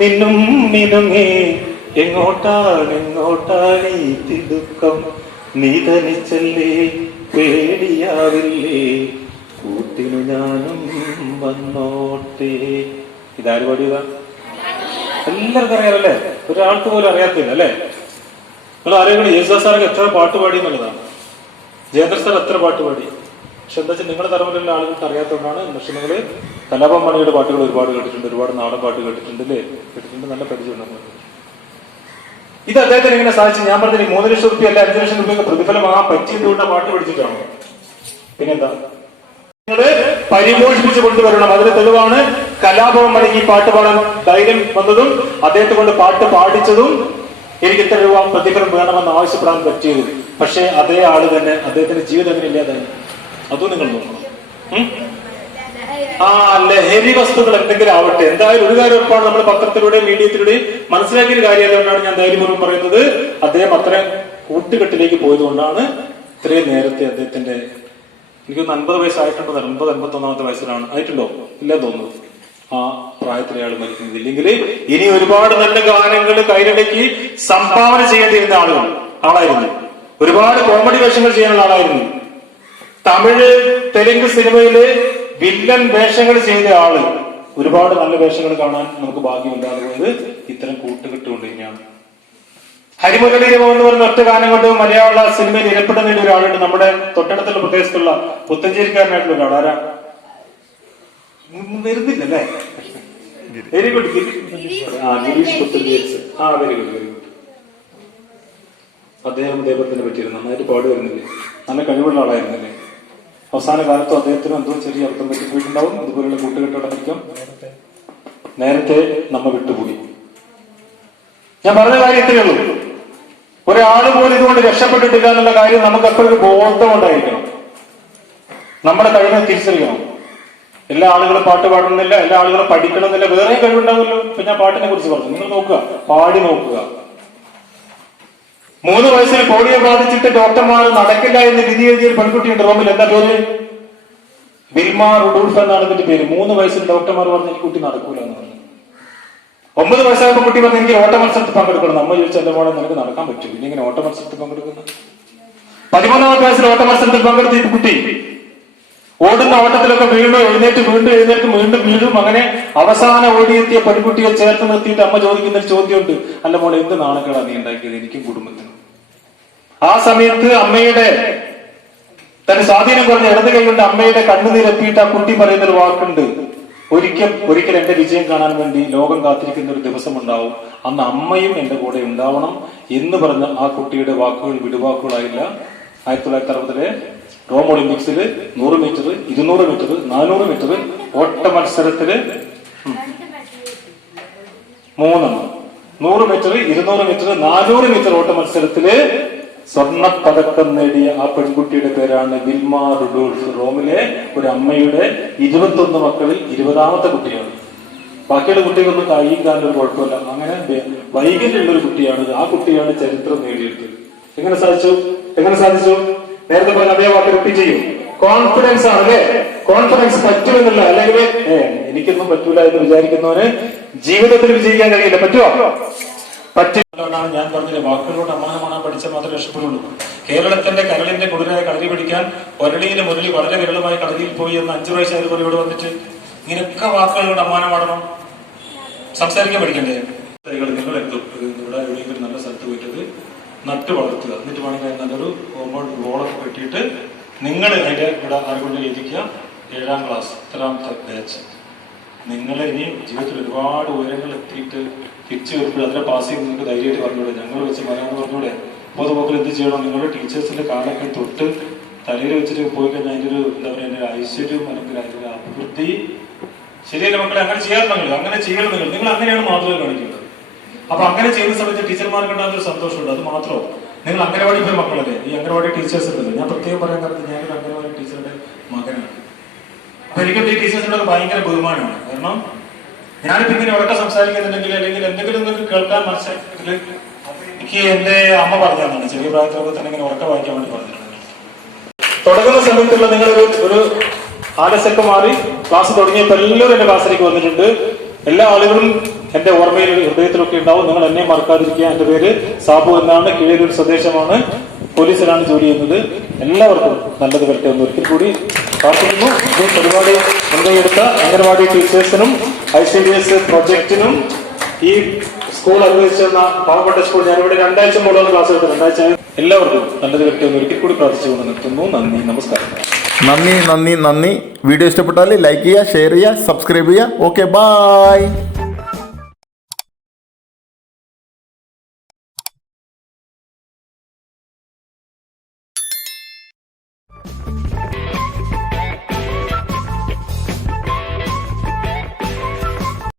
മിന്നും മിനുങ്ങേ എങ്ങോട്ടാണ് ഈ തിടുക്കം, നീ തനിച്ചല്ലേ പേടിയാവില്ലേ, കൂട്ടിനു ഞാനും വന്നോട്ടെ. ഇതാര് പാടിയതാ? എല്ലാവർക്കും അറിയാമല്ലേ? ഒരാൾക്ക് പോലും അറിയാത്തില്ല അല്ലേ? നിങ്ങൾ ആരെങ്കിലും യേശുദാസ് സാറൊക്കെ എത്ര പാട്ട് പാടി എന്നുള്ളതാണ്. ജയേന്ദ്ര സാർ എത്ര പാട്ട് പാടി. പക്ഷെ എന്താ വെച്ചാൽ നിങ്ങളുടെ തലമുറയിലുള്ള ആളുകൾക്ക് അറിയാത്തതുകൊണ്ടാണ്. പക്ഷെ നിങ്ങൾ കലാപം മണിയുടെ പാട്ടുകൾ ഒരുപാട് കേട്ടിട്ടുണ്ട്, ഒരുപാട് നാടൻ പാട്ട് കേട്ടിട്ടുണ്ട് അല്ലേ? കേട്ടിട്ടുണ്ട്, നല്ല പരിചയമുണ്ട്. ഇത് അദ്ദേഹത്തിന് എങ്ങനെ സാധിച്ചു? ഞാൻ പറഞ്ഞില്ല 3 ലക്ഷം രൂപ അല്ല 5 ലക്ഷം രൂപയൊക്കെ പ്രതിഫലം വാങ്ങാൻ പറ്റിയതുകൊണ്ട് പാട്ട് പഠിച്ചിട്ടാണോ? പിന്നെന്താ? നിങ്ങള് പരിപോഷിപ്പിച്ച് കൊണ്ടുവരണം. അതിന് തെളിവാണ് കലാഭവൻ മണിക്ക് ഈ പാട്ട് പാടാൻ ധൈര്യം വന്നതും അദ്ദേഹത്തെ കൊണ്ട് പാട്ട് പാടിച്ചതും എനിക്ക് ഇത്ര രൂപ പ്രതിഫലം വേണമെന്ന് ആവശ്യപ്പെടാൻ പറ്റിയതും. പക്ഷെ അതേ ആള് തന്നെ അദ്ദേഹത്തിന്റെ ജീവിതം എങ്ങനെ ഇല്ലാതായി? അതും നിങ്ങൾ നോക്കണം. ലഹരി വസ്തുക്കൾ എന്തെങ്കിലും ആവട്ടെ, എന്തായാലും ഒരു കാര്യം ഉറപ്പാണ്, നമ്മൾ പത്രത്തിലൂടെയും മീഡിയത്തിലൂടെയും മനസ്സിലാക്കിയ കാര്യം. അതുകൊണ്ടാണ് ഞാൻ ധൈര്യപൂർവ്വം പറയുന്നത്, അദ്ദേഹം അത്രയും കൂട്ടുകെട്ടിലേക്ക് പോയതുകൊണ്ടാണ് ഇത്രയും നേരത്തെ അദ്ദേഹത്തിന്റെ, എനിക്കൊന്ന് 50 വയസ്സായിട്ടുണ്ടോ, 50-51 വയസ്സിലാണ് ആയിട്ടുണ്ടോ ഇല്ല തോന്നുന്നു. ആ പ്രായത്തിലെ ആൾ മരിക്കുന്നത്. ഇല്ലെങ്കിൽ ഇനി ഒരുപാട് നല്ല ഗാനങ്ങൾ കൈരടക്കി സംഭാവന ചെയ്യേണ്ടിയിരുന്ന ആളായിരുന്നു. ഒരുപാട് കോമഡി വേഷങ്ങൾ ചെയ്യാനുള്ള ആളായിരുന്നു. തമിഴ് തെലുങ്ക് സിനിമയില് വില്ലൻ വേഷങ്ങൾ ചെയ്ത ആള്. ഒരുപാട് നല്ല വേഷങ്ങൾ കാണാൻ നമുക്ക് ഭാഗ്യമില്ലാതെ പോയത് ഇത്തരം കൂട്ടുകെട്ടുകൊണ്ട് തന്നെയാണ്. ഹരിമുരളീരമോ എന്ന് പറഞ്ഞ ഒറ്റ ഗാനം കൊണ്ട് മലയാള സിനിമയിൽ ഇരപ്പിടം നേടിയ ഒരാളുണ്ട്. നമ്മുടെ തൊട്ടടുത്തുള്ള പ്രദേശത്തുള്ള പുത്തഞ്ചേരിക്കാരനായിട്ടുള്ള ഒരാൾ. ആരാ? വരുന്നില്ലല്ലേ? Very good. Girish Puthenchery. Very good, very good. അദ്ദേഹം ദൈവത്തിനെ പറ്റിയിരുന്നു, നന്നായിട്ട് പാടി വരുന്നില്ലേ? നല്ല കഴിവുള്ള ആളായിരുന്നില്ലേ? അവസാന കാലത്തും അദ്ദേഹത്തിനും എന്തോ ചെറിയ അർത്ഥം പറ്റിപ്പോയിട്ടുണ്ടാവും. ഇതുപോലുള്ള കൂട്ടുകെട്ടടക്കം നേരത്തെ നമ്മ വിട്ടുകൂടി. ഞാൻ പറഞ്ഞ കാര്യം ഇത്രയേ ഉള്ളൂ. ഒരാൾ പോലും ഇതുകൊണ്ട് രക്ഷപ്പെട്ടിട്ടില്ല എന്നുള്ള കാര്യം നമുക്ക് എപ്പോഴും ബോധമുണ്ടായിരിക്കണം. നമ്മുടെ കഴിവിനെ തിരിച്ചറിയണം. എല്ലാ ആളുകളും പാട്ട് പാടണമെന്നില്ല, എല്ലാ ആളുകളും പഠിക്കണമെന്നില്ല, വേറെ കഴിവുണ്ടാവുമല്ലോ. ഇപ്പൊ ഞാൻ പാട്ടിനെ കുറിച്ച് പറഞ്ഞു, നിങ്ങൾ നോക്കുക, പാടി നോക്കുക. 3 വയസ്സിൽ പോളിയോ ബാധിച്ചിട്ട് ഡോക്ടർമാർ നടക്കില്ല എന്ന് വിധി എഴുതിയ പെൺകുട്ടിയുണ്ട് റോമിൽ. എന്താ പേര്? വിൽമ റുഡൂൾഫ് എന്നാണ് ഇതിന്റെ പേര്. 3 വയസ്സിൽ ഡോക്ടർമാർ പറഞ്ഞു ഈ കുട്ടി നടക്കൂല എന്ന് പറഞ്ഞു. 9 വയസ്സായപ്പോൾ കുട്ടി പറഞ്ഞു എനിക്ക് ഓട്ട മത്സരത്തിൽ പങ്കെടുക്കണം. നമ്മ ചോദിച്ചു എന്റെ മോളെ നിനക്ക് നടക്കാൻ പറ്റും, ഇനി ഇങ്ങനെ ഓട്ട മത്സരത്തിൽ പങ്കെടുക്കുന്നു. 13ാമത്തെ വയസ്സിൽ ഓട്ട മത്സരത്തിൽ പങ്കെടുത്ത ഈ കുട്ടി ഓടുന്ന ഓട്ടത്തിലൊക്കെ വീണ്ടും എഴുന്നേറ്റ് വീണ്ടും എഴുന്നേറ്റ് വീണ്ടും വീഴും. അങ്ങനെ അവസാനം ഓടിയെത്തിയ പെൺകുട്ടിയെ ചേർത്ത് നിർത്തിയിട്ട് അമ്മ ചോദിക്കുന്ന ഒരു ചോദ്യമുണ്ട്, അല്ല മോളെ എന്ത് നാണക്കേടാ നീ ഉണ്ടാക്കിയത് എനിക്കും കുടുംബത്തിനും? ആ സമയത്ത് അമ്മയുടെ തന്റെ സ്വാധീനം കുറഞ്ഞ ഇടത് കൈകൊണ്ട് അമ്മയുടെ കണ്ണുനീരപ്പിയിട്ട് ആ കുട്ടി പറയുന്ന ഒരു വാക്കുണ്ട്, ഒരിക്കൽ എന്റെ വിജയം കാണാൻ വേണ്ടി ലോകം കാത്തിരിക്കുന്ന ഒരു ദിവസം ഉണ്ടാവും, അന്ന് അമ്മയും എന്റെ കൂടെ ഉണ്ടാവണം എന്ന് പറഞ്ഞ ആ കുട്ടിയുടെ വാക്കുകൾ വിടുവാക്കുകളായില്ല. 1960 റോം ഒളിമ്പിക്സിൽ 100 മീറ്റർ, 200 മീറ്റർ, 400 മീറ്റർ ഓട്ട മത്സരത്തില് മൂന്നെണ്ണം. 100 മീറ്റർ, 200 മീറ്റർ, 400 മീറ്റർ ഓട്ട മത്സരത്തില് സ്വർണ്ണപ്പതക്കം നേടിയ ആ പെൺകുട്ടിയുടെ പേരാണ് വിൽമ റുഡോൾഫ്. റോമിലെ ഒരു അമ്മയുടെ 21 മക്കളിൽ 20ാമത്തെ കുട്ടിയാണ്. ബാക്കിയുള്ള കുട്ടികൾക്കൊന്നും കൈയും കാലിനും ഒരു കുഴപ്പമില്ല. അങ്ങനെ വൈകല്യമുള്ള ഒരു കുട്ടിയാണ്. ആ കുട്ടിയാണ് ചരിത്രം നേടിയെടുത്തത്. എങ്ങനെ സാധിച്ചു? നേരത്തെ പറഞ്ഞ അതേ വാക്ക് റിപ്പീറ്റ് ചെയ്യും. കോൺഫിഡൻസ് ആണ് അല്ലേ? കോൺഫിഡൻസ് പറ്റുമെന്നില്ല. അല്ലെങ്കിൽ എനിക്കൊന്നും പറ്റൂല എന്ന് വിചാരിക്കുന്നവന് ജീവിതത്തിൽ വിജയിക്കാൻ കഴിയില്ല. പറ്റുമോ? പറ്റില്ലാണ് ഞാൻ പറഞ്ഞില്ല. വാക്കുകളോട് അമ്മാനമാണ് പഠിച്ച മാത്രമേ രക്ഷപ്പെടുള്ളൂ. കേരളത്തിന്റെ കരളിന്റെ കുളിരായ കളരി പഠിക്കാൻ ഒരളിയിലെ മുരളി വളരെ വിരളമായി കളരിയിൽ പോയി എന്ന് 5 വയസ്സായത് പോലെ ഇവിടെ വന്നിട്ട് ഇങ്ങനെയൊക്കെ വാക്കുകളോട് അമ്മാനം പാടണം. സംസാരിക്കാൻ പഠിക്കണ്ടേ? നിങ്ങൾ ഇവിടെ എവിടെയെങ്കിലും നല്ല സ്ഥലത്ത് പോയിട്ട് നട്ട് വളർത്തുക. എന്നിട്ട് വേണമെങ്കിൽ നല്ലൊരു കോമ്പൗണ്ട് വോളൊക്കെ കെട്ടിയിട്ട് നിങ്ങൾ അതിന്റെ ഇവിടെ ആരെക്കൊണ്ട് എഴുതിക്കുക 7ാം ക്ലാസ് 3ാമത്തെ ബാച്ച്. നിങ്ങൾ ഇനി ജീവിതത്തിൽ ഒരുപാട് ഉയരങ്ങൾ എത്തിയിട്ട് തിരിച്ചു വരുമ്പോൾ അതിനെ പാസ് ചെയ്ത് നിങ്ങൾക്ക് ധൈര്യമായിട്ട് പറഞ്ഞൂടെ? ഞങ്ങൾ വെച്ച് വരാമെന്ന് പറഞ്ഞൂടെ? പൊതുമക്കൾ എന്ത് ചെയ്യണം? നിങ്ങളുടെ ടീച്ചേഴ്സിന്റെ കാലൊക്കെ തൊട്ട് തലയിൽ വെച്ചിട്ട് പോയി കഴിഞ്ഞാൽ അതിൻ്റെ ഒരു എന്താ പറയുക, അതിന്റെ ഐശ്വര്യം അല്ലെങ്കിൽ അതിന്റെ അഭിവൃദ്ധി ശരിയല്ല മക്കളെ? അങ്ങനെ ചെയ്യാറുണ്ടെങ്കിൽ അങ്ങനെ ചെയ്യണം. നിങ്ങൾ അങ്ങനെയാണ് മാതൃക കാണിക്കേണ്ടത്. അപ്പൊ അങ്ങനെ ചെയ്യുന്ന സമയത്ത് ടീച്ചർമാർക്ക് ഉണ്ടാകുന്ന സന്തോഷമുണ്ട്. അത് മാത്രമോ, നിങ്ങൾ അംഗനവാടി പോയി മക്കളല്ലേ, ഈ അംഗനവാടി ടീച്ചേഴ്സ് ഉണ്ടല്ലോ. ഞാൻ പ്രത്യേകം പറയാൻ കാരണം ഞാനൊരു അംഗനവാടി ടീച്ചറുടെ മകനാണ്. അപ്പൊ എനിക്കും ഈ ടീച്ചേഴ്സിനോട് ഭയങ്കര ബഹുമാനമാണ്. കാരണം ഞാനിപ്പോ ഇങ്ങനെ ഉറക്കെ സംസാരിക്കുന്നുണ്ടെങ്കിൽ അല്ലെങ്കിൽ എന്തെങ്കിലും നിങ്ങൾക്ക് കേൾക്കാൻ മനസ്സിലാക്കിയെങ്കിൽ എനിക്ക് എന്റെ അമ്മ പറഞ്ഞതാണ്. ചെറിയ പ്രായത്തിലൊക്കെ തന്നെ ഇങ്ങനെ ഉറക്കെ വായിക്കാൻ വേണ്ടി പറഞ്ഞിട്ടുണ്ട്. തുടങ്ങുന്ന സമയത്തുള്ള നിങ്ങളൊരു ഒരു ആലസ്യമൊക്കെ മാറി ക്ലാസ് തുടങ്ങിയപ്പോൾ എല്ലാവരും എന്റെ ക്ലാസ്സിലേക്ക് വന്നിട്ടുണ്ട്. എല്ലാ ആളുകളും എന്റെ ഓർമ്മയിൽ ഹൃദയത്തിലൊക്കെ ഉണ്ടാവും. നിങ്ങൾ എന്നെ മറക്കാതിരിക്കുക. എന്റെ പേര് സാബു എന്നാണ്. കീഴൂർ സ്വദേശമാണ്. പോലീസിലാണ് ജോലി ചെയ്യുന്നത്. എല്ലാവർക്കും നല്ലത് വരട്ടെ എന്ന് ഒരിക്കൽ കൂടി പ്രാർത്ഥിക്കുന്നു. ഈ പരിപാടി മുൻകൈയെടുത്ത അംഗനവാടി ടീച്ചേഴ്സിനും ICDS പ്രൊജക്ടിനും ഈ സ്കൂൾ അനുവദിച്ചെന്ന പാവപ്പെട്ട സ്കൂൾ, ഞാനിവിടെ 2 ആഴ്ച മുകളിൽ ക്ലാസ് എടുത്തു. 2 ആഴ്ച എല്ലാവർക്കും നല്ലത് വരട്ടെ എന്ന് ഒരിക്കൽ കൂടി പ്രാർത്ഥിച്ചുകൊണ്ട് നിർത്തുന്നു. നന്ദി, നമസ്കാരം. നന്ദി. വീഡിയോ ഇഷ്ടപ്പെട്ടാൽ ലൈക്ക് ചെയ്യുക, ഷെയർ ചെയ്യുക, സബ്സ്ക്രൈബ് ചെയ്യുക. Okay, by.